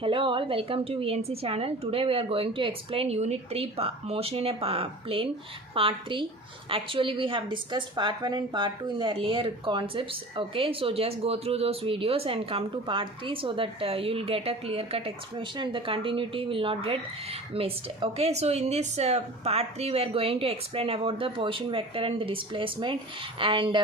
Hello all, welcome to VNC channel. Today we are going to explain unit 3 motion in a plane part 3. Actually we have discussed part 1 and part 2 in the earlier concepts. Okay, so just go through those videos and come to part 3 so that you will get a clear cut explanation and the continuity will not get missed. Okay, so in this part 3 we are going to explain about the position vector and the displacement and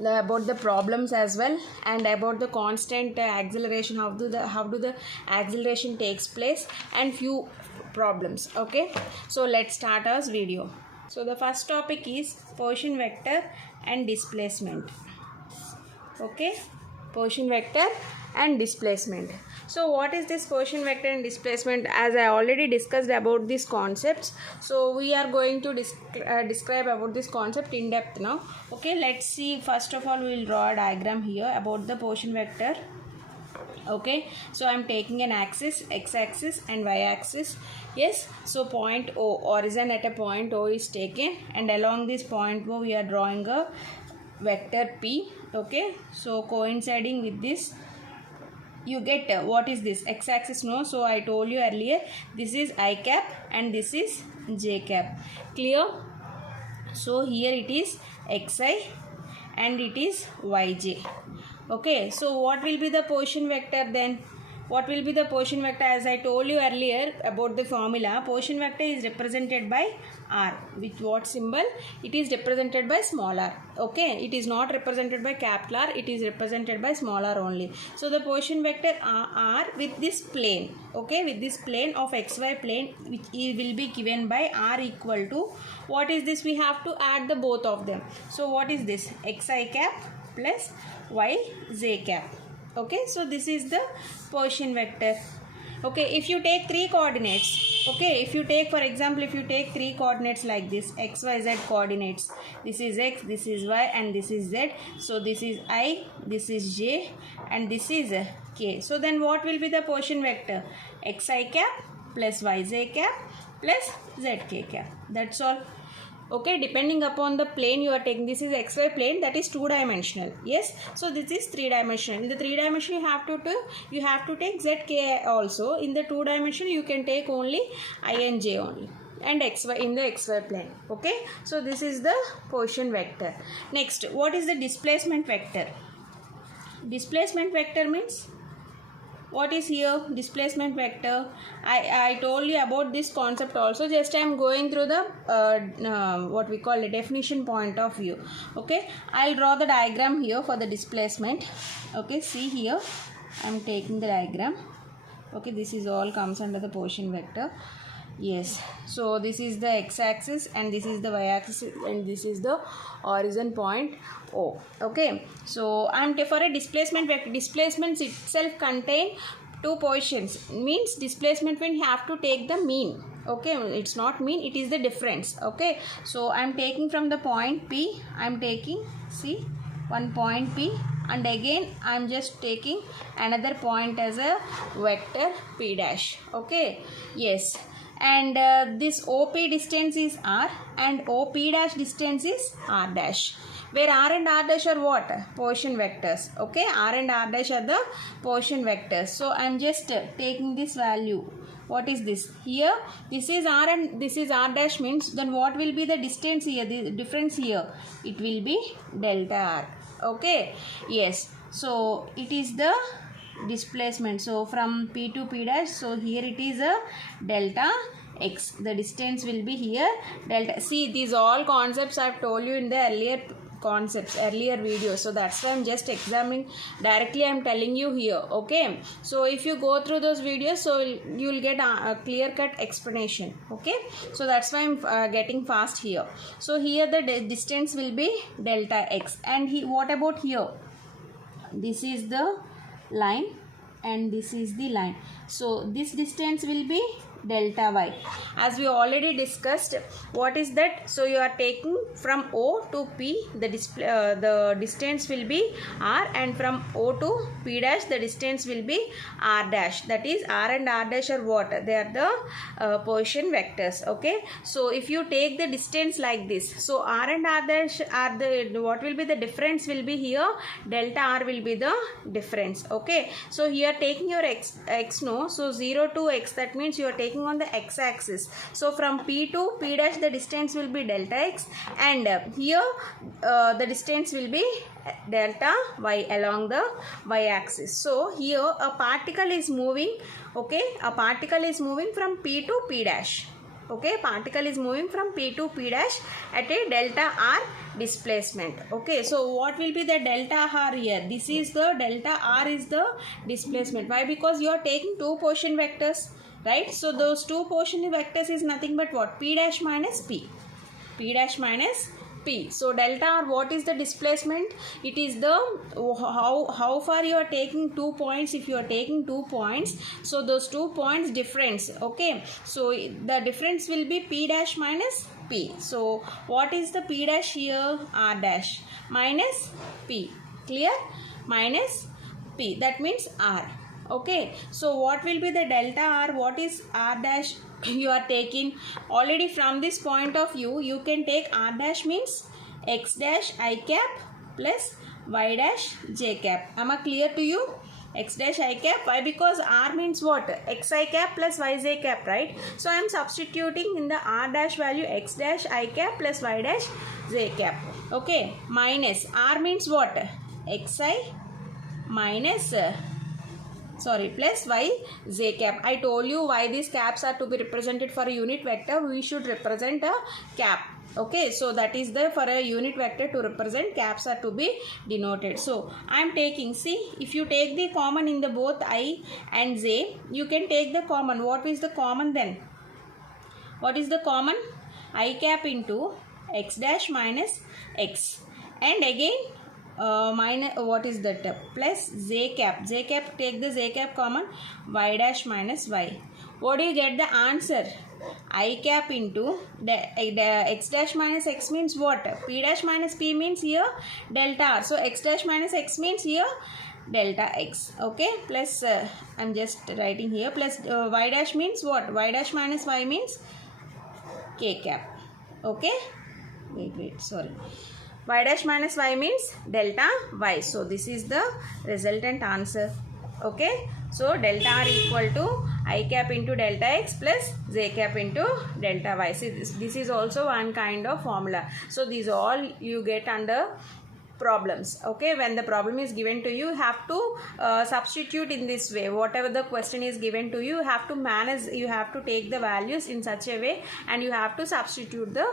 about the problems as well, and about the constant acceleration, how do the acceleration takes place, and few problems. Okay, so let's start our video. So the first topic is position vector and displacement. Okay, position vector and displacement. So what is this position vector and displacement? As I already discussed about these concepts, so we are going to describe about this concept in depth now. Okay, let's see. First of all, we will draw a diagram here about the position vector. Okay, so I am taking an axis, x-axis and y-axis. Yes, so point O, origin at a point O is taken, and along this point O we are drawing a vector P. Okay, so coinciding with this you get what is this x-axis? No, so I told you earlier, this is I cap and this is j cap. Clear? So here it is xi and it is yj. Okay, so what will be the position vector then? What will be the position vector? As I told you earlier about the formula, position vector is represented by r. With what symbol? It is represented by small r. Okay, it is not represented by capital R, it is represented by small r only. So the position vector r with this plane, okay, with this plane of xy plane, which will be given by r equal to, what is this? We have to add the both of them. So what is this? Xi cap plus yj cap. Okay, so this is the position vector. Okay, if you take three coordinates, okay, if you take, for example, if you take three coordinates like this, x, y, z coordinates, this is x, this is y, and this is z. So this is I, this is j, and this is k. So then what will be the position vector? Xi cap plus yj cap plus zk cap. That's all. Okay, depending upon the plane you are taking. This is xy plane, that is two-dimensional. Yes, so this is three-dimensional. In the three-dimensional you have to take zk also. In the two-dimensional you can take only I and j only, and xy in the xy plane. Okay, so this is the position vector. Next, what is the displacement vector? Displacement vector means, what is here? Displacement vector. I told you about this concept also. Just I am going through the what we call a definition point of view. Okay, I'll draw the diagram here for the displacement. Okay, see here, I am taking the diagram. Okay, this is all comes under the position vector. Yes, so this is the x-axis and this is the y-axis and this is the origin point O. Okay, so and for a displacement vector, displacements itself contain two positions. Means displacement when you have to take the mean. Okay, it's not mean, it is the difference. Okay, so I am taking from the point P, I am taking, see, one point P, and again I am just taking another point as a vector P dash. Okay, yes. And this OP distance is R and OP dash distance is R dash, where R and R dash are what? Position vectors. Okay, R and R dash are the position vectors. So I am just taking this value. What is this? Here this is R and this is R dash, means then what will be the distance here, the difference here? It will be delta R. Okay, yes, so it is the displacement. So from P to P dash, so here it is a delta x. The distance will be here delta. See, these all concepts I have told you in the earlier concepts, earlier videos. So that's why I'm just examining directly, I'm telling you here. Okay, so if you go through those videos, so you will get a clear cut explanation. Okay, so that's why I'm getting fast here. So here the distance will be delta x, and what about here? This is the line and this is the line, so this distance will be delta y. As we already discussed, what is that? So you are taking from O to P, the distance will be r, and from O to P dash the distance will be r dash. That is, r and r dash are what? They are the position vectors. Okay, so if you take the distance like this, so r and r dash are the, what will be the difference will be here, delta r will be the difference. Okay, so here taking your x no, so 0 to x, that means you are taking on the x axis. So from P to P dash the distance will be delta x, and here the distance will be delta y along the y axis. So here a particle is moving, okay, a particle is moving from P to P dash. Okay, particle is moving from P to P dash at a delta r displacement. Okay, so what will be the delta r here? This is the delta r is the displacement. Why? Because you are taking two position vectors, right? So those two position vectors is nothing but what? P dash minus P. P dash minus P. So delta r, what is the displacement? It is the how far you are taking 2 points. If you are taking 2 points, so those 2 points difference. Okay, so the difference will be P dash minus P. So what is the P dash here? R dash minus P. Clear? Minus P, that means R. Okay, so what will be the delta r? What is r dash? You are taking already from this point of view, you can take r dash means x dash I cap plus y dash j cap. Am I clear to you? X dash I cap. Why? Because r means what? X I cap plus y j cap, right? So I am substituting in the r dash value x dash I cap plus y dash j cap. Okay, minus r means what? Xi minus plus y j cap. I told you why these caps are to be represented for a unit vector. We should represent a cap. Okay, so that is the, for a unit vector to represent, caps are to be denoted. So I am taking, see, if you take the common in the both I and j, you can take the common. What is the common then? What is the common? I cap into x dash minus x, and again minus, what is that, plus j cap. J cap, take the j cap common, y dash minus y. What do you get the answer? I cap into the x dash minus x means what? P dash minus P means here delta r. So x dash minus x means here delta x. Okay, plus I'm just writing here, plus y dash means what? Y dash minus y means k cap. Okay, wait, sorry. Y dash minus y means delta y. So this is the resultant answer. Okay, so delta r equal to I cap into delta x plus j cap into delta y. See, this is also one kind of formula. So these all you get under problems. Okay, when the problem is given to you, you have to substitute in this way. Whatever the question is given to you, you have to manage, you have to take the values in such a way, and you have to substitute the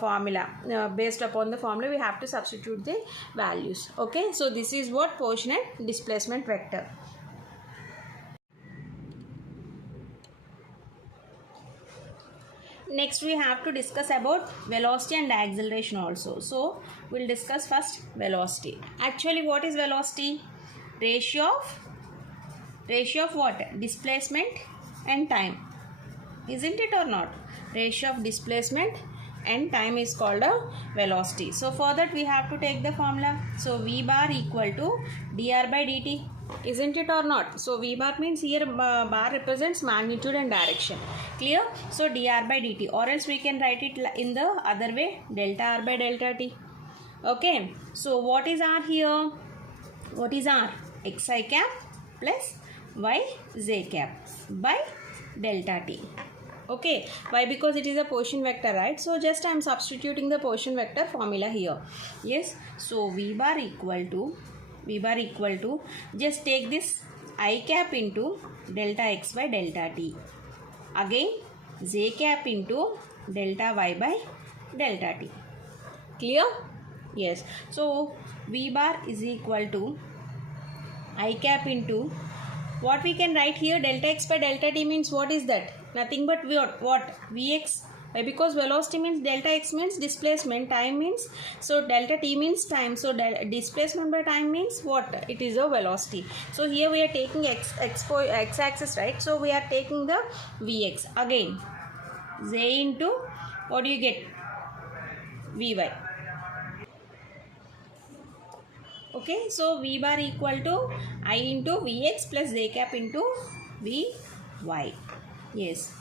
formula. Based upon the formula, we have to substitute the values. Okay, so this is what position and displacement vector. Next we have to discuss about velocity and acceleration also. So we'll discuss first velocity. Actually, what is velocity? Ratio of what? Displacement and time. Isn't it or not? Ratio of displacement and time is called a velocity. So for that we have to take the formula. So V bar equal to dr by dt. Isn't it or not? So V bar means here bar represents magnitude and direction. Clear? So dr by dt, or else we can write it in the other way, delta r by delta t. Okay, so what is r here? What is r? Xi cap plus y j cap by delta t. Okay, why? Because it is a position vector, right? So just I am substituting the position vector formula here. Yes, so V bar equal to, just take this I cap into delta x by delta t. Again j cap into delta y by delta t. Clear? Yes. So V bar is equal to I cap into, what we can write here, delta x by delta t means what is that? Nothing but what? Vx Why? Because velocity means delta x means displacement, time means, so delta t means time, so displacement by time means what? It is a velocity. So here we are taking x axis, right? So we are taking the vx. Again, z into, what do you get? Vy. Okay, so v bar equal to I into vx plus j cap into vy. Yes.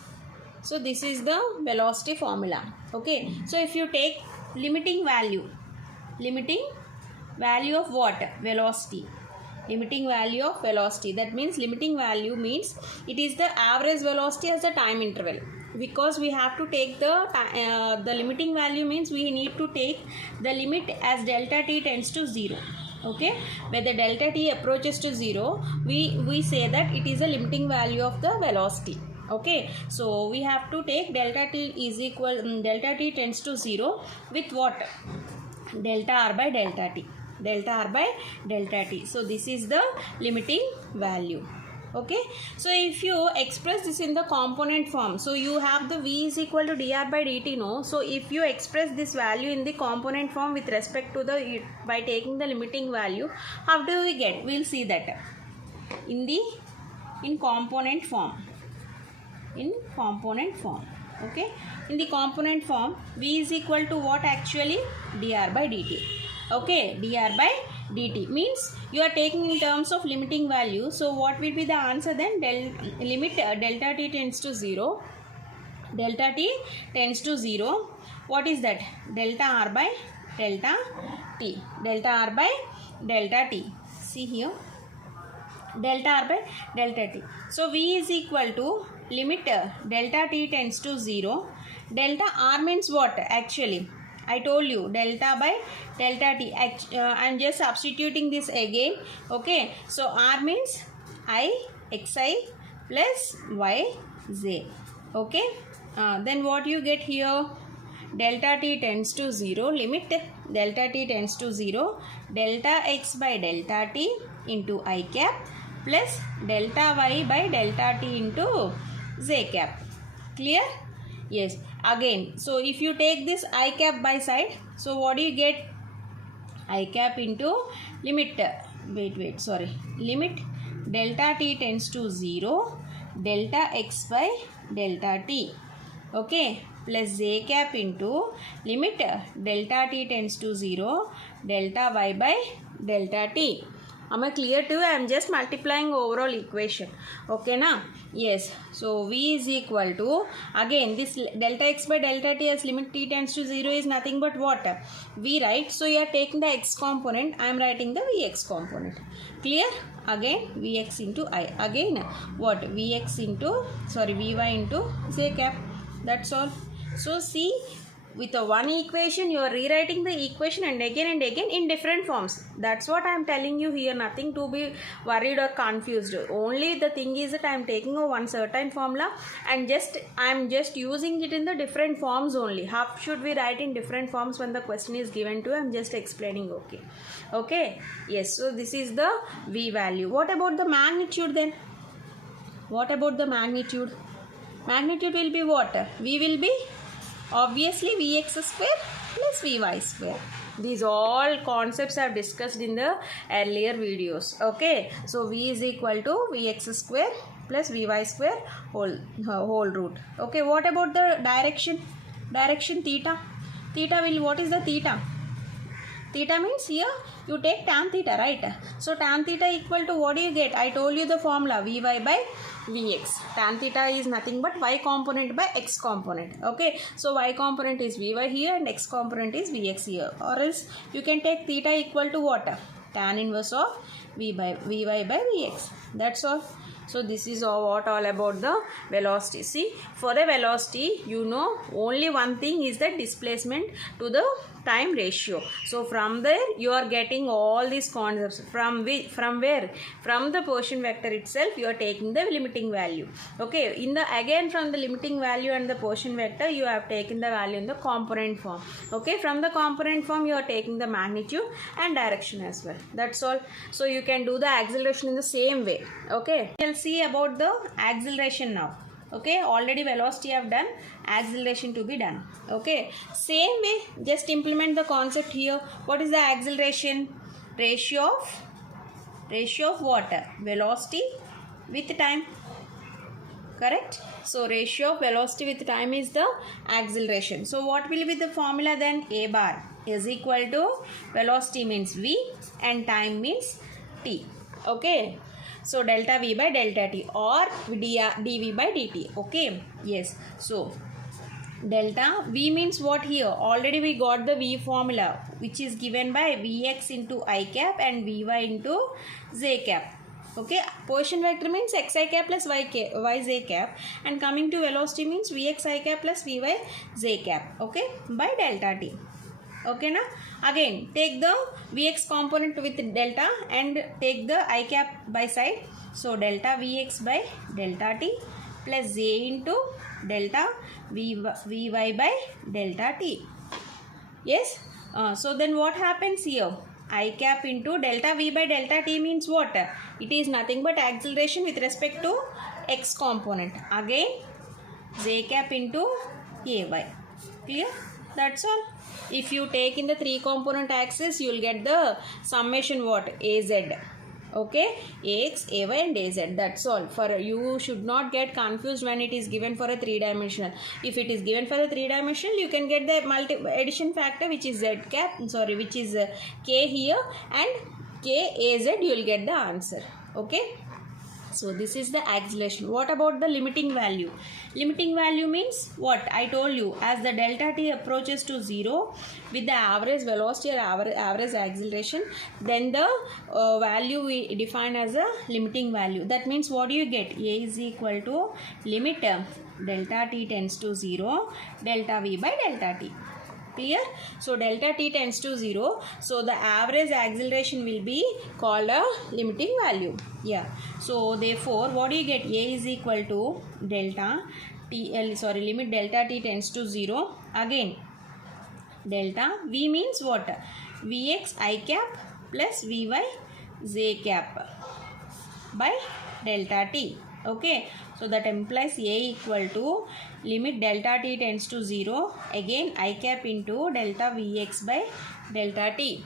So this is the velocity formula. Okay, so if you take limiting value of what? Velocity. Limiting value of velocity. That means limiting value means it is the average velocity as a time interval. Because we have to take the limiting value means we need to take the limit as delta t tends to 0. Okay, when the delta t approaches to 0, we say that it is a limiting value of the velocity. Okay, so we have to take delta t is equal, delta t tends to 0 with what? Delta r by delta t. Delta r by delta t. So this is the limiting value. Okay, so if you express this in the component form, so you have the v is equal to dr by dt, no? So if you express this value in the component form with respect to the, by taking the limiting value, how do we get? We will see that in component form. Okay, in the component form, v is equal to what actually? Dr by dt. Okay, dr by dt means you are taking in terms of limiting value. So what will be the answer then? Limit delta t tends to 0. Delta t tends to 0. What is that? Delta r by delta t. Delta r by delta t. See here. Delta r by delta t. So v is equal to limit delta t tends to 0. Delta r means what actually? I told you delta by delta t. I am just substituting this again. Okay, so r means I xi plus yj. Okay, then what you get here? Delta t tends to 0. Limit delta t tends to 0. Delta x by delta t into I cap plus delta y by delta t into j cap. Clear? Yes. Again, so if you take this I cap by side, so what do you get? I cap into limit, limit delta t tends to 0, delta x by delta t. Okay, plus j cap into limit delta t tends to 0, delta y by delta t. Am I clear to you? I am just multiplying overall equation. Okay na? Yes. So v is equal to, again this delta x by delta t as limit t tends to 0 is nothing but what? V, right? So you are taking the x component. I am writing the vx component. Clear? Again vx into I. Again what? Vx into, vy into j cap. That's all. So see, with a one equation you are rewriting the equation and again in different forms. That's what I am telling you here. Nothing to be worried or confused. Only the thing is that I am taking a one certain formula and I am just using it in the different forms only. How should we write in different forms when the question is given to you? I am just explaining. Okay. Yes, so this is the v value. What about the magnitude then? What about the magnitude? Magnitude will be what? V will be obviously vx square plus vy square. These all concepts I have discussed in the earlier videos. Okay, so v is equal to vx square plus vy square whole root. Okay, what about the direction? Direction theta. Theta will, what is the theta? Theta means here you take tan theta, right? So tan theta equal to, what do you get? I told you the formula, vy by vx. Tan theta is nothing but y component by x component. Okay, so y component is vy here and x component is vx here. Or else you can take theta equal to what? Tan inverse of vy by vx. That's all. So this is all about the velocity. See, for the velocity, you know, only one thing is the displacement to the time ratio. So from there you are getting all these concepts. From where? From the portion vector itself you are taking the limiting value. Okay, again from the limiting value and the portion vector you have taken the value in the component form. Okay, from the component form you are taking the magnitude and direction as well. That's all. So you can do the acceleration in the same way. Okay, we'll see about the acceleration now. Okay, already velocity have done, acceleration to be done. Okay, same way, just implement the concept here. What is the acceleration? Ratio of what? Velocity with time. Correct? So ratio of velocity with time is the acceleration. So what will be the formula then? A bar is equal to velocity means v and time means t. Okay, so delta v by delta t or dv by dt. Okay, yes. So delta v means what here? Already we got the v formula, which is given by vx into I cap and vy into j cap. Okay, position vector means xi cap plus yj cap, and coming to velocity means vxi cap plus vy j cap. Okay, by delta t. Okay, now again take the vx component with delta and take the I cap by side. So delta vx by delta t plus j into delta vy by delta t. Yes. So then what happens here? I cap into delta v by delta t means what? It is nothing but acceleration with respect to x component. Again j cap into ay. Clear? That's all. If you take in the 3 component axis, you will get the summation what? Az. Okay, ax, ay and az. That's all. For you should not get confused when it is given for a 3-dimensional. If it is given for a 3-dimensional, you can get the addition factor, which is z cap. Sorry, which is k here, and k az. You will get the answer. Okay. So this is the acceleration. What about the limiting value? Limiting value means what? I told you, as the delta t approaches to 0 with the average velocity or average acceleration, then the value we define as a limiting value. That means what do you get? A is equal to limit delta t tends to 0, delta v by delta t. Clear? So delta t tends to 0. So the average acceleration will be called a limiting value. Yeah. So therefore, what do you get? A is equal to delta t. Limit delta t tends to 0. Again, delta v means what? Vx I cap plus vy j cap by delta t. Okay. So that implies A equal to limit delta t tends to 0. Again I cap into delta Vx by delta t.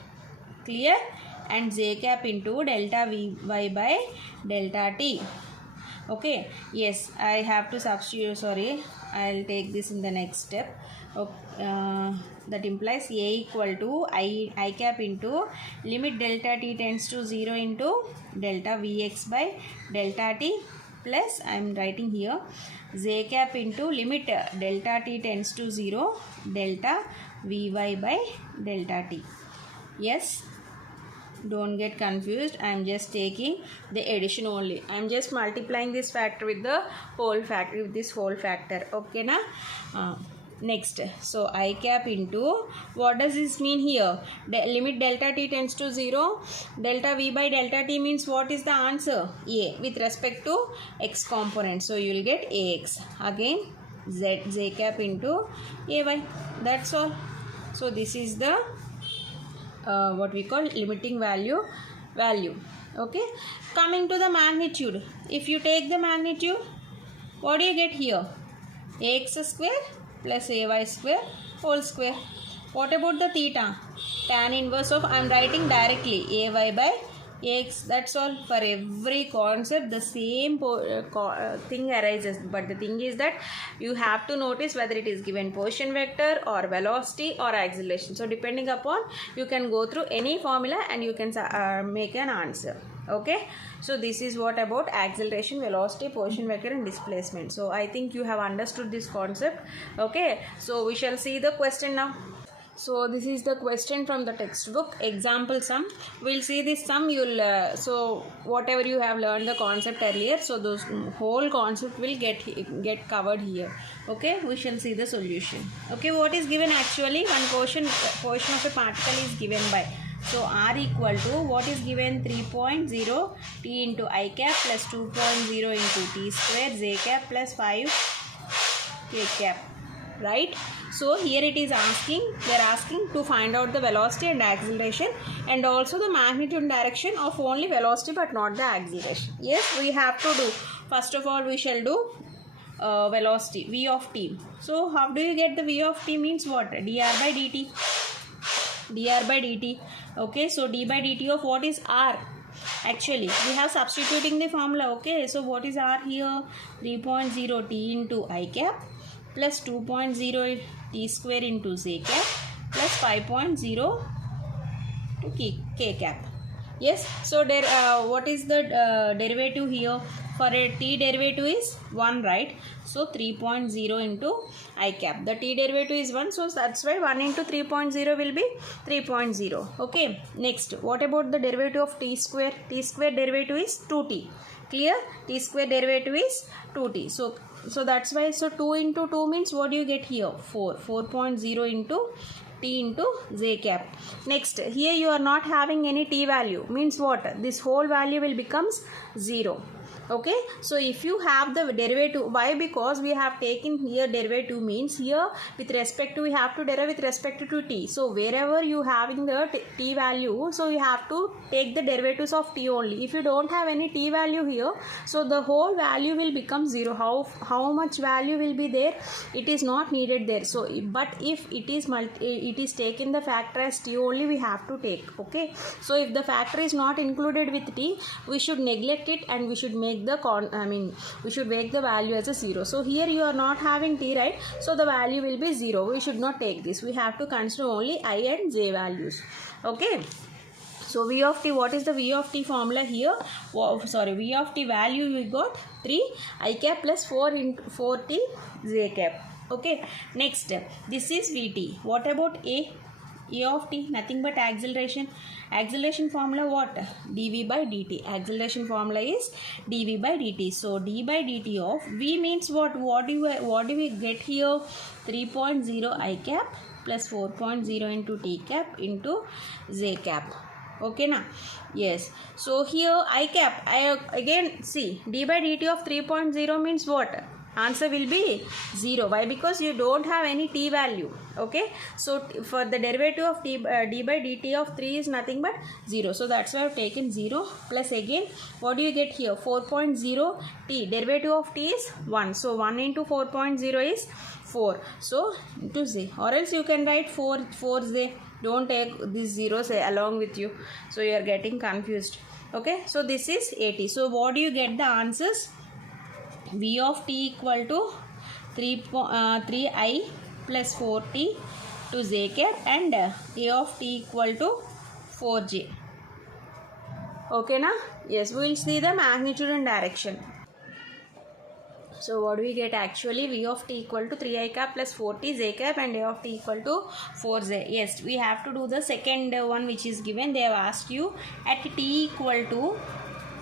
Clear? And j cap into delta Vy by delta t. Okay. Yes, I have to substitute. Sorry, I'll take this in the next step. Okay. That implies A equal to I cap into limit delta t tends to 0 into delta Vx by delta t plus I am writing here j cap into limit delta t tends to 0 delta Vy by delta t. Yes, don't get confused. I am just taking the addition only. I am just multiplying this factor with the whole factor, with this whole factor. Okay na? Next, so I cap into, what does this mean here? Limit delta t tends to 0, delta v by delta t means what is the answer? A with respect to x component. So you will get ax. Again j cap into ay. That's all. So this is the what we call limiting value. Okay. Coming to the magnitude. If you take the magnitude, what do you get here? Ax square plus ay square whole square. What about the theta? Tan inverse of, I am writing directly, ay by ax. That's all. For every concept the same thing arises, but the thing is that you have to notice whether it is given position vector or velocity or acceleration. So depending upon, you can go through any formula and you can make an answer. Okay, so this is what about acceleration, velocity, position vector and displacement. So I think you have understood this concept. Okay, so we shall see the question now. So this is the question from the textbook, example sum. We'll see this sum. You'll so whatever you have learned the concept earlier, so those whole concept will get covered here. Okay, we shall see the solution. Okay, what is given actually? One portion of a particle is given by. So r equal to, what is given? 3.0 t into I cap plus 2.0 into t square j cap plus 5 k cap. Right? So here it is asking, they are asking to find out the velocity and acceleration and also the magnitude and direction of only velocity but not the acceleration. Yes, we have to do. First of all, we shall do velocity v of t. So how do you get the v of t? Means what? dr by dt. dr by dt. Okay, so d by dt of what is r? Actually we have substituting the formula. Okay, so what is r here? 3.0 t into I cap plus 2.0 t square into j cap plus 5.0 to k cap. Yes, so there what is the derivative here? For a t derivative is 1, right? So 3.0 into I cap. The t derivative is 1, so that's why 1 into 3.0 will be 3.0. Okay, next, what about the derivative of t square? T square derivative is 2t. Clear? T square derivative is 2t. So that's why, so 2 into 2 means what do you get here? 4. 4.0 into t into j cap. Next, here you are not having any t value. Means what? This whole value will becomes 0. Okay, so if you have the derivative, why? Because we have taken here derivative, means here with respect to, we have to derive with respect to t. So wherever you having the t value, so you have to take the derivatives of t only. If you don't have any t value here, so the whole value will become 0. How much value will be there? It is not needed there. So but if it is taken the factor as t only, we have to take. Okay, so if the factor is not included with t, we should neglect it and we should make we should make the value as a 0. So here you are not having t, right? So the value will be 0. We should not take this. We have to consider only I and j values. Okay, so v of t, what is the v of t formula here? V of t value we got 3 I cap plus 4 into 4t j cap. Okay, next, this is vt. What about a of t? Nothing but acceleration. Acceleration formula what? dv by dt. Acceleration formula is dv by dt. So d by dt of v means what? What do we get here? 3.0 I cap plus 4.0 into t cap into j cap. Okay na? Yes, so here I cap, again see, d by dt of 3.0 means what? Answer will be 0. Why? Because you don't have any t value. Okay, so for the derivative of d by dt of 3 is nothing but 0. So that's why I have taken 0 plus again what do you get here? 4.0 t. Derivative of t is 1. So 1 into 4.0 is 4. So into z, or else you can write 4z. Don't take this 0 along with you. So you are getting confused. Okay, so this is 80. So what do you get the answers? v of t equal to 3i plus 4t to j cap and a of t equal to 4j. Okay na? Yes, we will see the magnitude and direction. So what do we get actually? v of t equal to 3i cap plus 4t j cap and a of t equal to 4j. Yes, we have to do the second one which is given. They have asked you at t equal to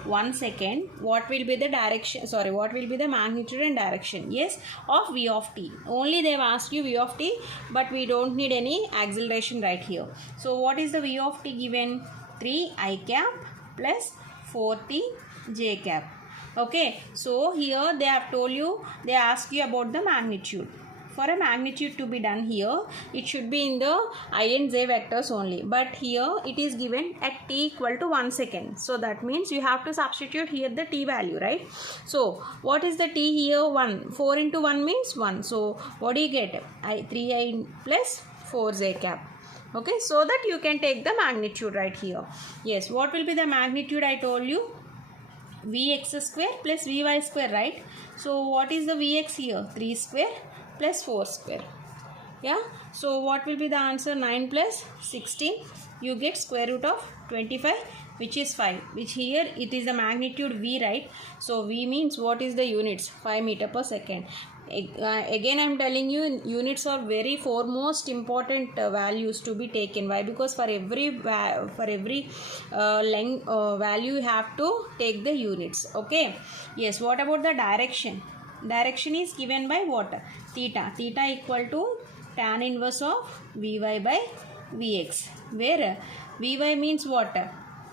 1 second, what will be the direction, what will be the magnitude and direction? Yes, of v of t. Only they have asked you v of t, but we don't need any acceleration right here. So what is the v of t given? 3 I cap plus 4t j cap. Okay, so here they have told you, they ask you about the magnitude. For a magnitude to be done here, it should be in the I and j vectors only. But here it is given at t equal to 1 second. So that means you have to substitute here the t value, right? So what is the t here? 1. 4 into 1 means 1. So what do you get? 3i plus 4j cap. Okay, so that you can take the magnitude right here. Yes, what will be the magnitude? I told you vx square plus vy square, right? So what is the vx here? 3 square plus 4 square. Yeah, so what will be the answer? 9 plus 16, you get square root of 25, which is 5, which here it is the magnitude v, right? So v means what is the units? 5 meter per second. Again I am telling you, units are very foremost important values to be taken. Why? Because for every length value you have to take the units. Okay, yes. What about the direction? Direction is given by what? Theta. Theta equal to tan inverse of Vy by Vx, where Vy means what?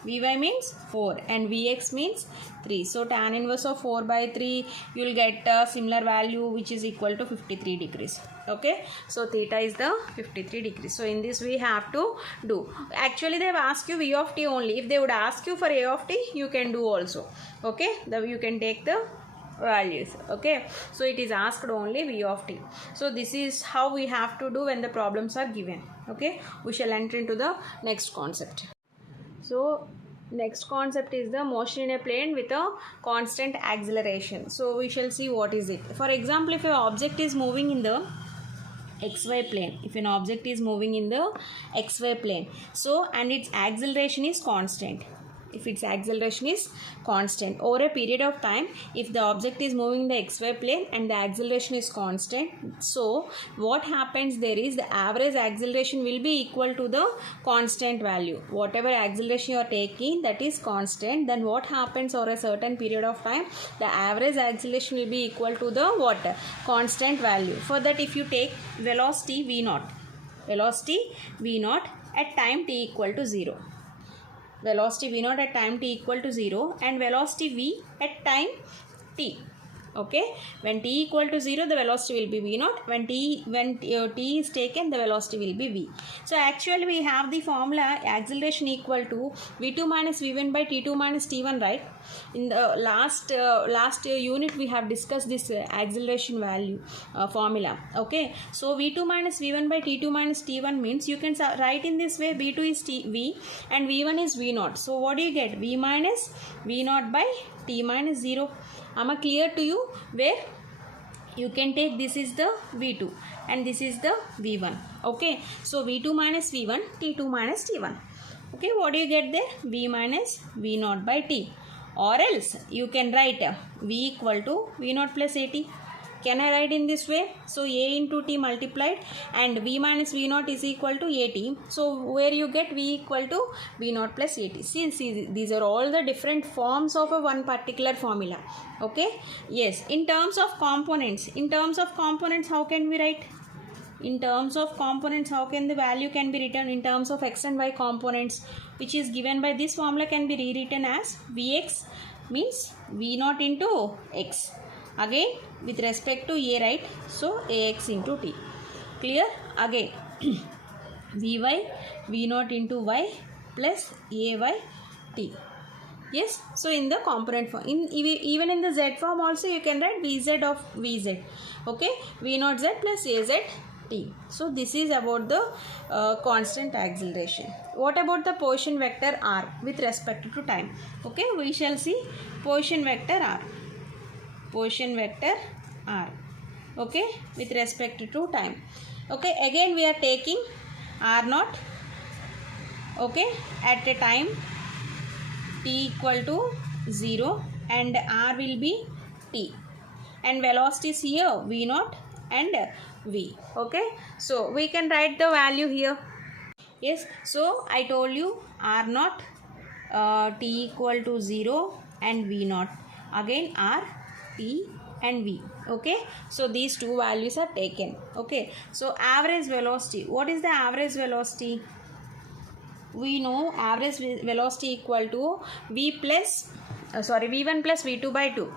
Vy means 4 and Vx means 3. So tan inverse of 4 by 3, you will get a similar value which is equal to 53 degrees. Okay, so theta is the 53 degrees. So in this we have to do. Actually they have asked you v of t only. If they would ask you for a of t, you can do also. Okay, you can take the values. Okay, so it is asked only v of t. So this is how we have to do when the problems are given. Okay, we shall enter into the next concept. So next concept is the motion in a plane with a constant acceleration. So we shall see what is it. For example, if an object is moving in the xy plane, if an object is moving in the xy plane, so and its acceleration is constant, if its acceleration is constant over a period of time, if the object is moving in the xy plane and the acceleration is constant, so what happens there is the average acceleration will be equal to the constant value. Whatever acceleration you are taking, that is constant, then what happens over a certain period of time, the average acceleration will be equal to the what? Constant value. For that, if you take velocity v0 at time t equal to 0, velocity v0 at time t equal to 0 and velocity v at time t. Okay, when t equal to 0, the velocity will be v0. When t is taken, the velocity will be v. So actually we have the formula acceleration equal to v2 minus v1 by t2 minus t1, right? In the last unit we have discussed this acceleration value formula. Okay, so v2 minus v1 by t2 minus t1 means you can write in this way: v2 is v and v1 is v0. So what do you get? V minus v0 by t minus 0. Am I clear to you? Where you can take this is the v2 and this is the v1. Okay, so v2 minus v1, t2 minus t1. Okay, what do you get there? V minus v0 by t. Or else you can write v equal to v0 plus at. Can I write in this way? So a into t multiplied and v minus v0 is equal to at. So where you get v equal to v0 plus at. See, these are all the different forms of a one particular formula. Okay. Yes. In terms of components, how can we write? In terms of components, how can the value can be written in terms of x and y components, which is given by this formula, can be rewritten as vx means v0 into x. Again with respect to a, right? So ax into t. Clear? Again vy v0 into y plus ay t. Yes. So in the component form, even in the z form also you can write vz of vz. Okay, v0 z plus az t. So this is about the constant acceleration. What about the position vector r with respect to time? Okay, we shall see position vector r. Okay, with respect to time. Okay, again we are taking r0, okay, at a time t equal to 0 and r will be t, and velocities here v0 and v. Okay, so we can write the value here. Yes, so I told you r0 t equal to 0 and v0, again r, t and v. Okay, so these two values are taken. Okay, so average velocity, what is the average velocity? We know average velocity equal to v1 plus v2 by 2.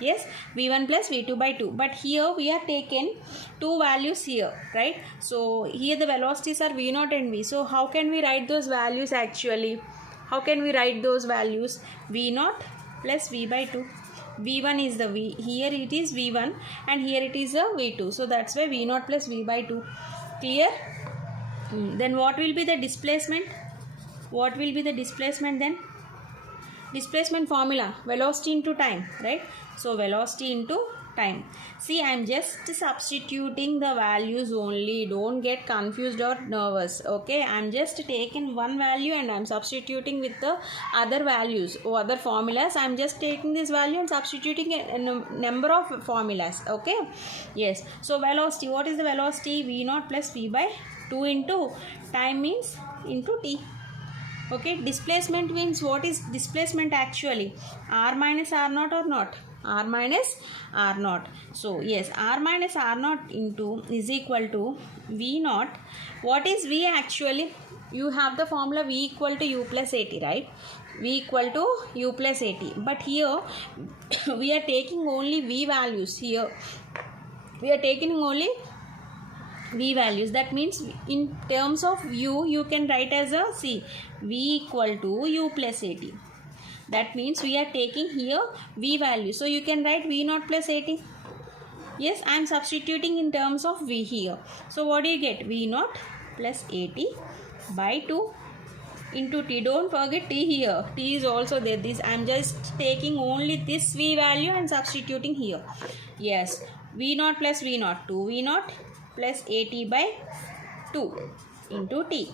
Yes, v1 plus v2 by 2, but here we have taken two values here, right? So here the velocities are v0 and v. So how can we write those values actually? How can we write those values? v0 plus v by 2. v1 is the v, here it is v1 and here it is a v2, so that's why v0 plus v by 2. Clear? Then what will be the displacement? What will be the displacement then? Displacement formula, velocity into time, right? So velocity into time. See, I am just substituting the values only. Don't get confused or nervous. Okay, I am just taking one value and I am substituting with the other values or other formulas. I am just taking this value and substituting a number of formulas. Okay, yes. So velocity, what is the velocity? v0 plus v by 2 into time means into t. Okay, displacement means what is displacement actually? R minus R0 or not? R minus R0. So yes, R minus R0 into is equal to V0. What is V actually? You have the formula V equal to U plus AT, right? V equal to U plus AT. But here we are taking only V values. Here we are taking only V values. That means in terms of U, you can write as a C. V equal to U plus AT. That means we are taking here v value. So you can write v naught plus 80. Yes, I am substituting in terms of v here. So what do you get? V naught plus 80 by 2 into t. Don't forget t here. T is also there. This I am just taking only this v value and substituting here. Yes, v naught plus v naught, 2 v naught plus 80 by 2 into t.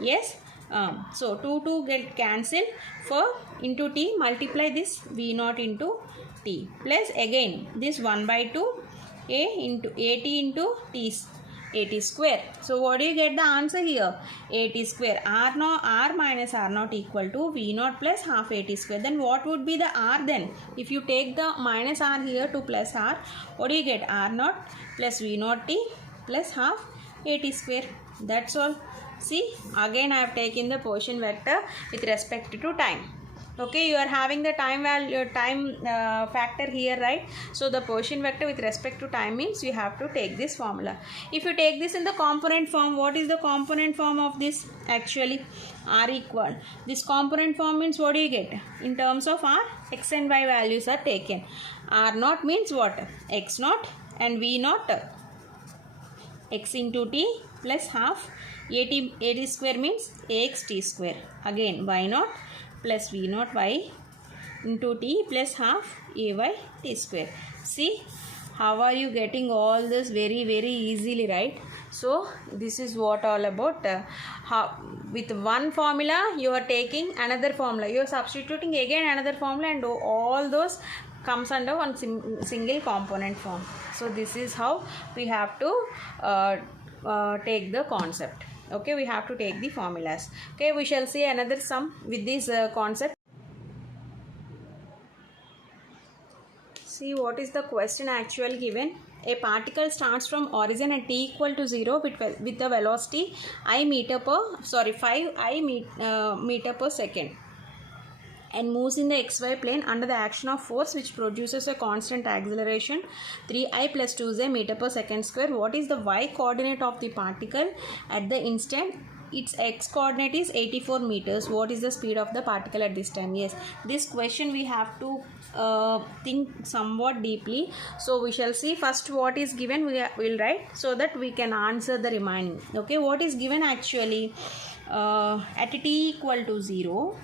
Yes, so 2 get cancelled. For into t, multiply this v naught into t plus again this 1 by 2 a into 80 into t, 80 square. So what do you get the answer here? 80 square. R minus r naught equal to v naught plus half 80 square. Then what would be the r then? If you take the minus r here to plus r, what do you get? R naught plus v naught t plus half 80 square. That's all. See, again I have taken the portion vector with respect to time. Okay, you are having the time factor here, right? So the portion vector with respect to time means you have to take this formula. If you take this in the component form, what is the component form of this? Actually, r equal. This component form means what do you get? In terms of r, x and y values are taken. R naught means what? X naught and v naught x into t plus half 80 square means ax t square. Again y naught plus v naught y into t plus half ay t square. See how are you getting all this very easily, right? So this is what all about. How with one formula you are taking another formula, you are substituting again another formula, and all those comes under one single component form. So this is how we have to take the concept. Okay, we have to take the formulas. Okay, we shall see another sum with this concept. See what is the question actually given. A particle starts from origin at t equal to 0 with the velocity 5 meter per second and moves in the xy plane under the action of force which produces a constant acceleration 3I plus 2j meter per second square. What is the y coordinate of the particle at the instant? Its x coordinate is 84 meters. What is the speed of the particle at this time? Yes, this question we have to think somewhat deeply. So we shall see first what is given, we will write so that we can answer the remaining. Okay, what is given actually? At t equal to 0,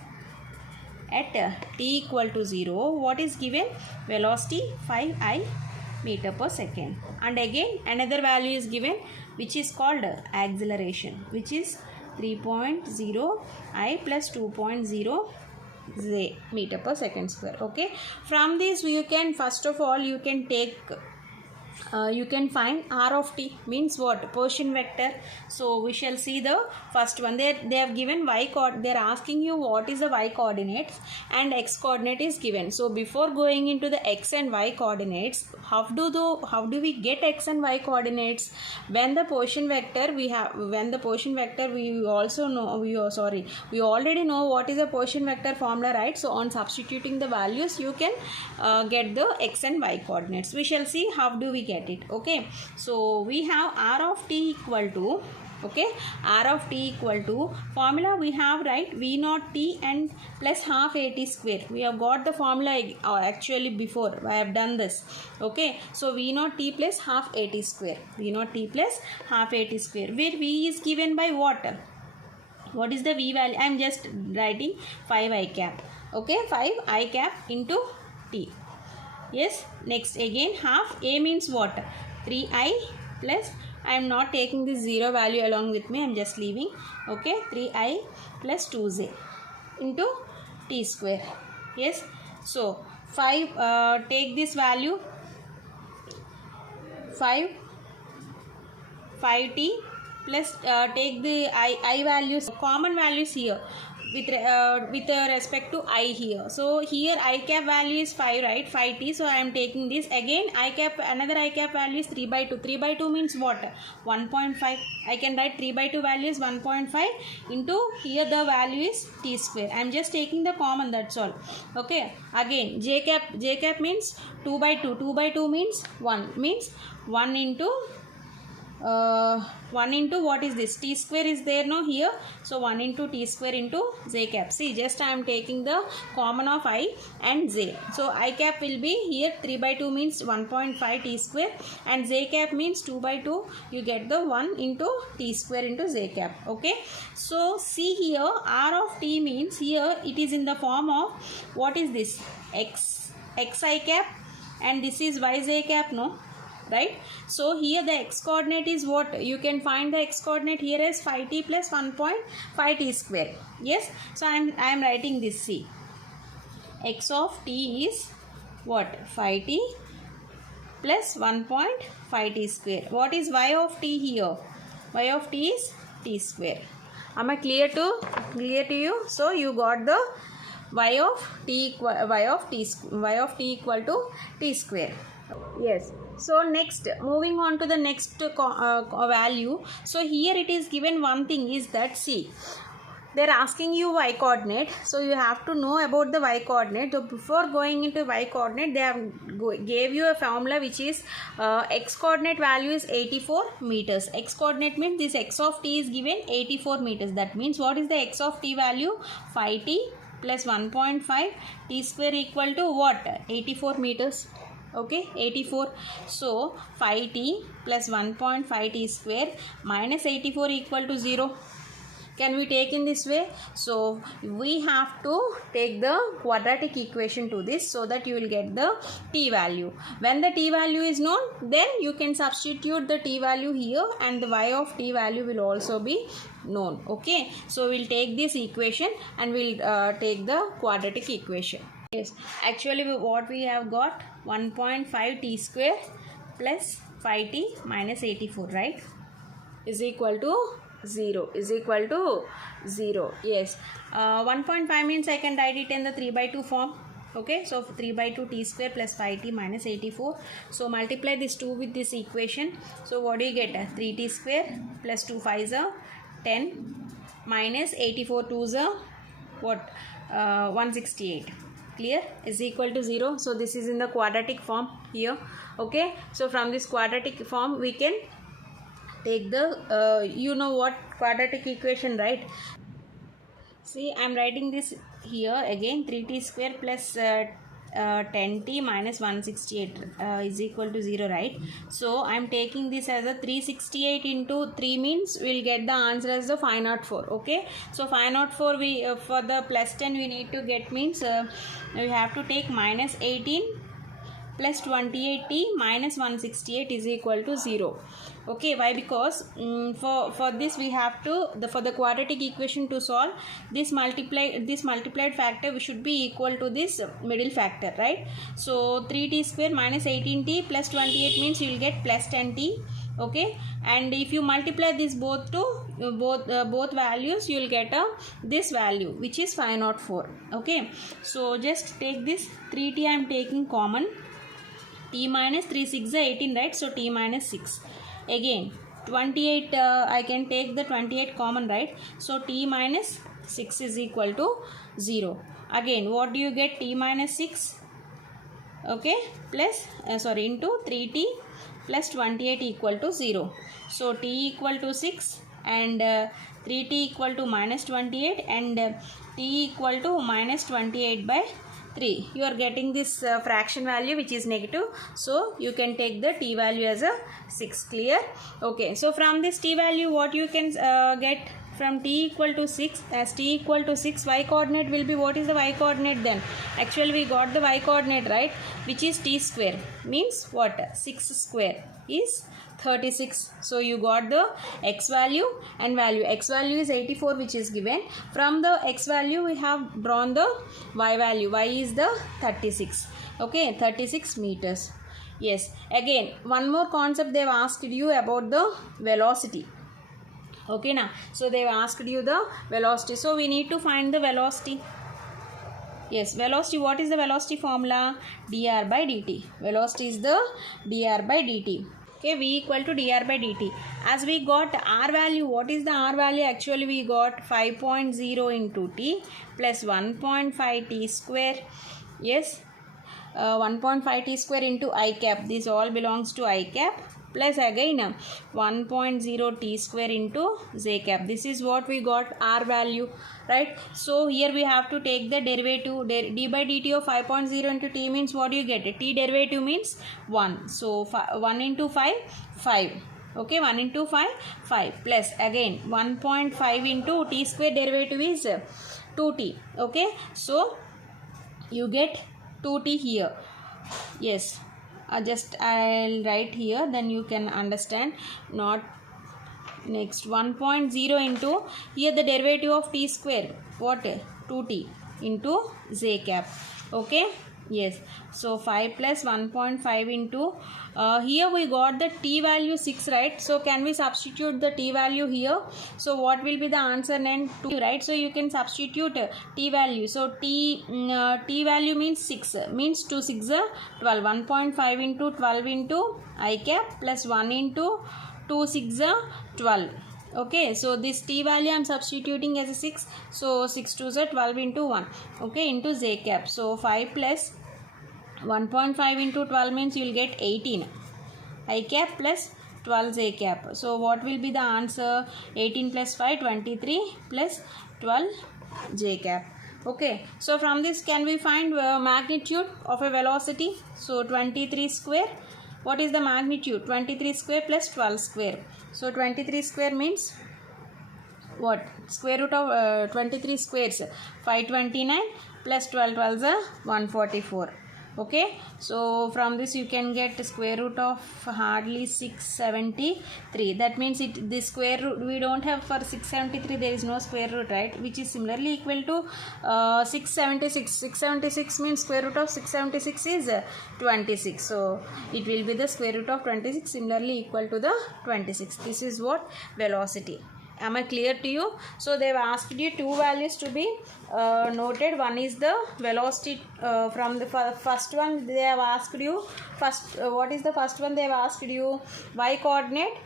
at t equal to 0, what is given? Velocity 5I meter per second, and again another value is given which is called acceleration, which is 3.0 I plus 2.0 j meter per second square. Okay, from this you can first of all you can take you can find r of t means what? Portion vector. So we shall see the first one. They have given y coordinate. They are asking you what is the y coordinates and x coordinate is given. So before going into the x and y coordinates, how do we get x and y coordinates? When the portion vector we also know we already know what is the portion vector formula, right? So on substituting the values you can get the x and y coordinates. We shall see how do we get it. Okay, so we have r of t equal to, okay, r of t equal to formula we have, right? V naught t and plus half 80 square. We have got the formula actually before I have done this. Okay, so V naught t plus half 80 square. V naught t plus half 80 square, where V is given by what? What is the V value? I am just writing 5I cap. Okay, 5I cap into t. Yes, next again half a means what? 3I plus, I am not taking this 0 value along with me, I am just leaving. Okay, 3I plus 2j into t square. Yes, so 5 take this value 5t plus take the I values, common values here with respect to I here. So here I cap value is 5, right? 5t. So I am taking this again. Another I cap value is 3 by 2. 3 by 2 means what? 1.5. I can write 3 by 2 value is 1.5 into here the value is t square. I am just taking the common, that's all. Okay. Again j cap means 2 by 2. 2 by 2 means 1 into 1 into what is this, t square is there no here, so 1 into t square into j cap. See, just I am taking the common of I and j, so I cap will be here 3 by 2 means 1.5 t square, and j cap means 2 by 2, you get the 1 into t square into j cap. Okay, so see here r of t means here it is in the form of what is this, xi cap, and this is yj cap, no, right? So here the x coordinate is what, you can find the x coordinate here as 5t plus 1.5 t square. Yes, so I am writing this. See, x of t is what, 5t plus 1.5 t square. What is y of t here? Y of t is t square. Am I clear to you? So you got the y of t equal to t square. Yes. So next, moving on to the next value. So here it is given one thing is that, see, they are asking you y coordinate, so you have to know about the y coordinate. So before going into y coordinate, they have gave you a formula which is x coordinate value is 84 meters. X coordinate means this x of t is given 84 meters. That means what is the x of t value? 5t plus 1.5 t square equal to what? 84 meters. Okay, 84. So 5t plus 1.5 t square minus 84 equal to 0. Can we take in this way? So we have to take the quadratic equation to this, so that you will get the t value. When the t value is known, then you can substitute the t value here, and the y of t value will also be known. Okay, so we'll take this equation and we'll take the quadratic equation. Yes, actually what we have got, 1.5 t square plus 5t minus 84, right, is equal to 0, Yes, 1.5 means I can write it in the 3 by 2 form. Okay, so 3 by 2 t square plus 5t minus 84. So multiply this 2 with this equation. So what do you get? 3t square plus 2 5s are 10 minus 84 2s are what? 168. Clear? Is equal to 0. So this is in the quadratic form here. Okay, so from this quadratic form we can take the you know what quadratic equation, right? See, I am writing this here again, 3t square plus 10t minus 168 is equal to 0, right? So I am taking this as a 368 into 3 means we will get the answer as the 504. Okay, so 504 we for the plus 10 we need to get means we have to take minus 18 plus 28t minus 168 is equal to 0. Okay, why? Because for this we have to, for the quadratic equation to solve, this multiplied factor should be equal to this middle factor, right? So 3t square minus 18t plus 28 means you will get plus 10t. Okay, and if you multiply this both values, you will get this value which is 504. Okay, so just take this 3t, I am taking common, t minus 3 6 is 18, right? So t minus 6. Again 28, I can take the 28 common, right? So t minus 6 is equal to 0. Again what do you get? T minus 6, okay, plus into 3t plus 28 equal to 0. So t equal to 6 and 3t equal to minus 28 and t equal to minus 28 by 3. You are getting this fraction value which is negative, so you can take the t value as a 6. Clear? Okay, so from this t value what you can get from t equal to 6, as t equal to 6, y coordinate will be, what is the y coordinate then? Actually we got the y coordinate, right, which is t square, means what? 6 square is 36. So you got the x value and value. X value is 84 which is given. From the x value we have drawn the y value. Y is the 36. Okay, 36 meters. Yes, again one more concept they have asked you about the velocity. Okay, now so they have asked you the velocity. So we need to find the velocity. Yes, velocity. What is the velocity formula? dr by dt. Velocity is the dr by dt. Okay, v equal to dr by dt. As we got r value, what is the r value? Actually we got 5.0 into t plus 1.5 t square. Yes, 1.5 t square into I cap. This all belongs to I cap. plus again 1.0 t square into j cap. This is what we got r value, right? So here we have to take the derivative. D by dt of 5.0 into t means what you get? T derivative means 1. So 1 into 5, 5. Okay, 1 into 5, 5 plus again 1.5 into t square derivative is 2t. Okay, so you get 2t here. Yes, I'll write here, then you can understand. Not next 1.0 into here the derivative of t square, what? 2t into j cap. Okay, yes, so 5 plus 1.5 into here we got the t value 6, right? So can we substitute the t value here? So what will be the answer then? 2, right? So you can substitute t value. So t value means 6, means 2 6 12. 1.5 into 12 into I cap plus 1 into 2 6 12. Okay, so this t value I am substituting as a 6. So 6 2 12 into 1. Okay, into j cap. So 5 plus 1.5 into 12 means you will get 18 I cap plus 12 j cap. So what will be the answer? 18 plus 5 23 plus 12 j cap. Okay, so from this can we find magnitude of a velocity? So 23 square. What is the magnitude? 23 square plus 12 square. So 23 square means what? Square root of 23 squares 529 plus 12 12 is 144. Okay, so from this you can get square root of hardly 673. That means the square root we don't have for 673, there is no square root, right? Which is similarly equal to 676. 676 means square root of 676 is 26. So it will be the square root of 26, similarly equal to the 26. This is what velocity. Am I clear to you? So they have asked you two values to be noted. One is the velocity from the first one. They have asked you first. What is the first one? They have asked you y coordinate.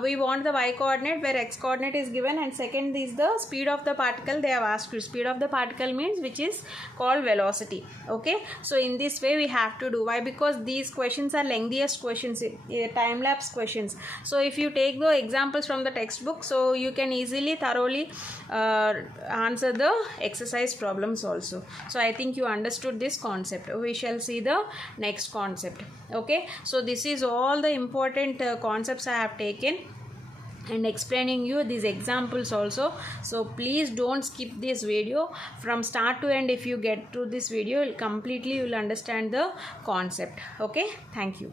We want the y coordinate where x coordinate is given, and second is the speed of the particle. They have asked you speed of the particle means which is called velocity. Okay, so in this way we have to do. Why? Because these questions are lengthiest questions, time lapse questions. So if you take the examples from the textbook, so you can easily thoroughly answer the exercise problems also. So I think you understood this concept. We shall see the next concept. Okay, so this is all the important concepts I have taken and explaining you these examples also. So please don't skip this video from start to end. If you get through this video completely, you will understand the concept. Okay, thank you.